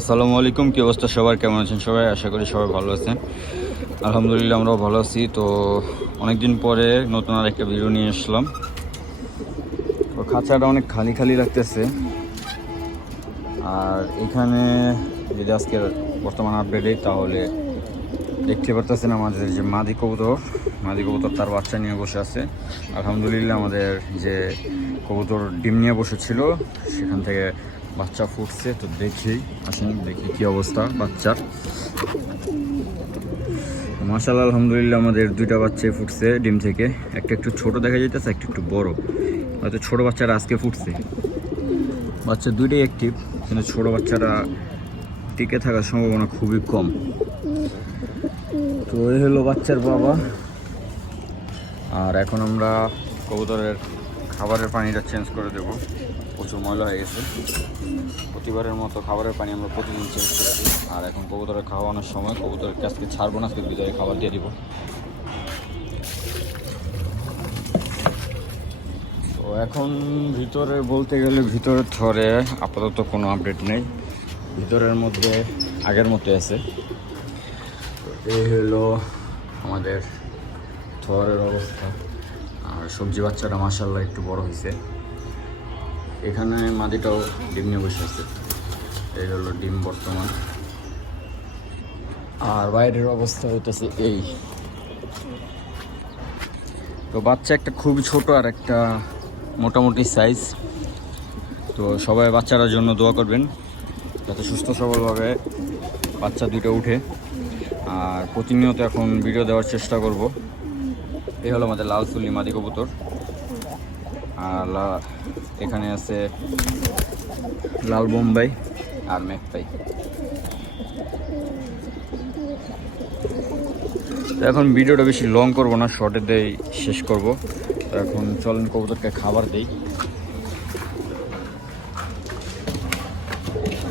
আসসালামু আলাইকুম। কি অবস্থা সবার, কেমন আছেন সবাই? আশা করি সবাই ভালো আছেন। আলহামদুলিল্লাহ আমরাও ভালো আছি। তো অনেকদিন পরে নতুন আর একটা ভিডিও নিয়ে আসলাম। তো খাঁচাটা অনেক খালি খালি লাগতেছে। আর এখানে যদি আজকের বর্তমান আপডেটে তাহলে দেখতে পারতেছেন আমাদের যে মাদি কবুতর তার বাচ্চা নিয়ে বসে আছে। আলহামদুলিল্লাহ আমাদের যে কবুতর ডিম নিয়ে বসেছিল সেখান থেকে বাচ্চা ফুটছে। তো আসেন দেখি কি অবস্থা বাচ্চার। মাশাআল্লাহ আলহামদুলিল্লাহ আমাদের দুইটা বাচ্চাই ফুটছে ডিম থেকে। একটা একটু ছোট দেখা যাইতেছে, একটা একটু বড়। হয়তো ছোট বাচ্চারা আজকে ফুটছে। বাচ্চা দুইটাই অ্যাক্টিভ, কিন্তু ছোট বাচ্চারা টিকে থাকার সম্ভাবনা খুবই কম। তো এই হলো বাচ্চার বাবা। আর এখন আমরা কবুতরের খাবারের পানিটা চেঞ্জ করে দেব। প্রচুর ময়লা হয়ে গেছে। প্রতিবারের মতো খাবারের পানি আমরা প্রতিদিন চেঞ্জ করে দিই। আর এখন কবুতরের খাওয়ানোর সময় কবুতরের কাছকে ছাড়বো না, আজকে ভিতরে খাবার দিয়ে দিব। তো এখন ভিতরে বলতে গেলে ভিতরের থরে আপাতত কোনো আপডেট নেই। ভিতরের মধ্যে আগের মতো আছে। এই হলো আমাদের থরের অবস্থা। আর সবজি বাচ্চাটা মাশাআল্লাহ একটু বড় হয়েছে। এখানে মাদিটাও ডিম নিয়ে বসে আছে। এই হলো ডিম বর্তমান। আর বাইরের অবস্থা হইতেছে এই। তো বাচ্চা একটা খুবই ছোট আর একটা মোটামুটি সাইজ। তো সবাই বাচ্চাটার জন্য দোয়া করবেন যাতে সুস্থ সবলভাবে বাচ্চা দুটো উঠে। আর প্রতিনিয়ত এখন ভিডিও দেওয়ার চেষ্টা করব। এই হলো আমাদের লাল চুল্লি মাদি কবুতর। আর এখানে আছে লাল বোম্বাই আর ম্যাকপাই। তো এখন ভিডিওটা বেশি লং করব না, শর্টে দিয়ে শেষ করব। তো এখন চলেন কবুতরকে খাবার দেই।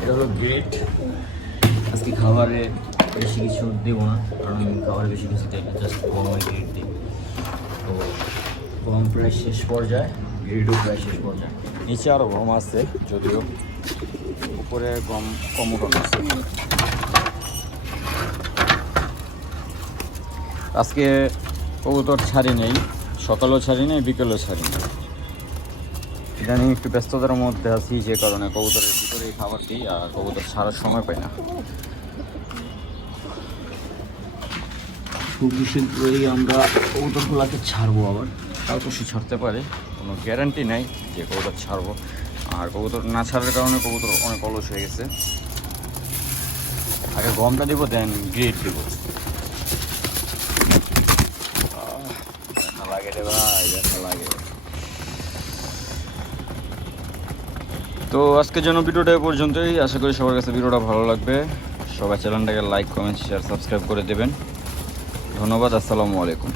এটা হলো গ্রেট। আজকে খাবারে বেশি কিছু দেবো না, কারণ খাবারে বেশি কিছু দেয় না, জাস্ট গমের গ্রেট দিই। তো গম প্রায় শেষ পর্যায়ে, গ্রেডও প্রায় শেষ পর্যায়ে। নিচে আরও গম আছে, যদিও উপরে গম কম উঠানো আছে। আজকে কবুতর ছাড়ি নেই, সকালেও ছাড়ি নেই, বিকেলেও ছাড়ি নেই। ইদানিং একটু ব্যস্ততার মধ্যে আছি, যে কারণে কবুতরের ভিতরেই খাবার দিই আর কবুতর ছাড়ার সময় পাই না। খুব শীঘ্রই আমরা কবুতরগুলোকে ছাড়বো, আবার কাল পরশু ছাড়তে পারে, কোনো গ্যারান্টি নাই যে কবুতর ছাড়বো। আর কবুতর না ছাড়ার কারণে কবুতর অনেক অলস হয়ে গেছে। আগে গমটা দিব, দেন গ্রেড দিব। লাগে রে ভাই, ব্যথা লাগে। তো আজকের জন্য ভিডিওটা এ পর্যন্তই। আশা করি সবার কাছে ভিডিওটা ভালো লাগবে। সবাই চ্যানেলটাকে লাইক, কমেন্ট, শেয়ার, সাবস্ক্রাইব করে দেবেন। ধন্যবাদ। আসসালামু আলাইকুম।